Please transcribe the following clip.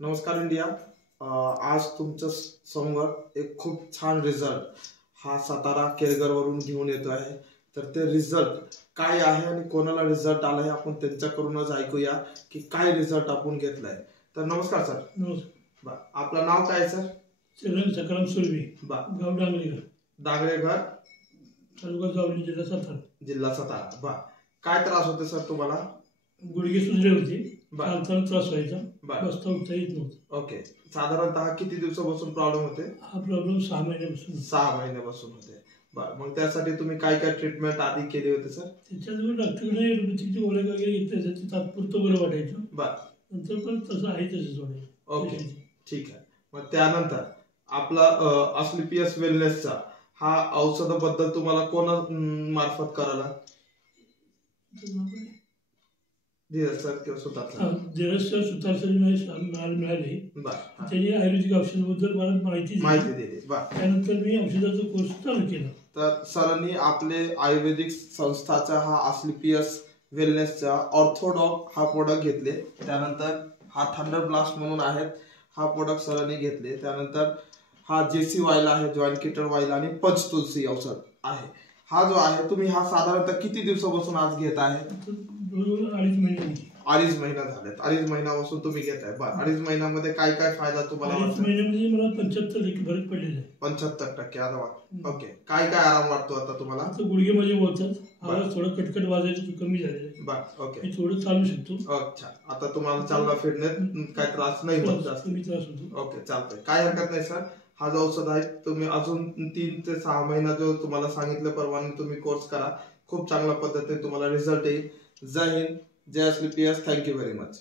नमस्कार इंडिया। आज तुमच्या समोर एक खूप छान रिझल्ट हा सातारा केरगर वरून घेऊन येतो आहे। तर ते रिझल्ट काय आहे आणि कोणाला रिझल्ट आला आहे आपण त्यांच्याकडूनच ऐकूया की काय रिझल्ट आपण घेतलाय। तर नमस्कार सर। नमस्कार। आपलं नाव काय सर? चरण सकाराम सुरभी, गाव डांगरेघर, डांगरेघर, तालुका जावली, जिल्हा सातारा। काय त्रास होते सर तुम्हाला? गुडघे सुजले होते, चालताना त्रास व्हायचा, बसता उठता येत नव्हतं। ओके, साधारणतः किती दिवसापासून प्रॉब्लेम होते? हा प्रॉब्लेम 6 महिन्यापासून 6 महिन्यापासून होते। मग त्यासाठी तुम्ही काय काय ट्रीटमेंट आधी केली होती सर? त्याच्याजवळ डॉक्टरकडे ॲलोपॅथीची गोळ्या वगैरे घेतल्या, त्याचे तात्पुरतं बरं वाटायचं, नंतर पण तसं आहे तसंच वाटायचं। ओके, ठीक आहे। मग त्यानंतर आपला असली पीएस वेलनेसचा हा औषधाबद्दल तुम्हाला कोणा मार्फत करायला? धीरज सर किंवा सुतार सर? धीरज सर, सुतार सर मिळाले, त्यांनी आयुर्वेदिक औषधाबद्दल मला माहिती दिली। त्यानंतर मी औषधाचा कोर्स चालू केला। तर सरांनी आपले आयुर्वेदिक संस्थाचा हा असली पीएस वेलनेसचा ऑर्थोडॉक हा प्रोडक्ट घेतले। त्यानंतर हा थंडर ब्लास्ट म्हणून आहे, हा प्रोडक्ट सरांनी घेतले। त्यानंतर हा जेसी ऑइल आहे, जॉईंट किटर ऑइल आणि पंचतुलसी औषध आहे। हा जो आहे तुम्ही हा साधारणतः किती दिवसापासून आज घेत आहे? 2.5 महिना झाले। 2.5 महिन्यापासून तुम्ही घेताय। 2.5 महिन्यामध्ये काय काय फायदा तुम्हाला? 2.5 महिन्यामध्ये मला 75% फरक पडलेला आहे। 75% आराम। ओके, काय काय आराम वाटतो आता तुम्हाला? गुडघे माझे बोलतात, आवाज थोडं कटकट वाजायचं कमी झालेलं आहे। ओके, मी थोडं चालू शकतो। अच्छा, आता तुम्हाला चालणं फिरण्यात काय त्रास नाही होत? कमी त्रास होतो। ओके, चालतंय, काय हरकत नाही सर। हा जो औषध आहे तुम्ही अजून 3 ते 6 महिना जो तुम्हाला सांगितल्याप्रमाणे तुम्ही कोर्स करा, खूप चांगल्या पद्धतीने तुम्हाला रिझल्ट येईल। जय हिंद, जय असली पीएस। Thank you very much.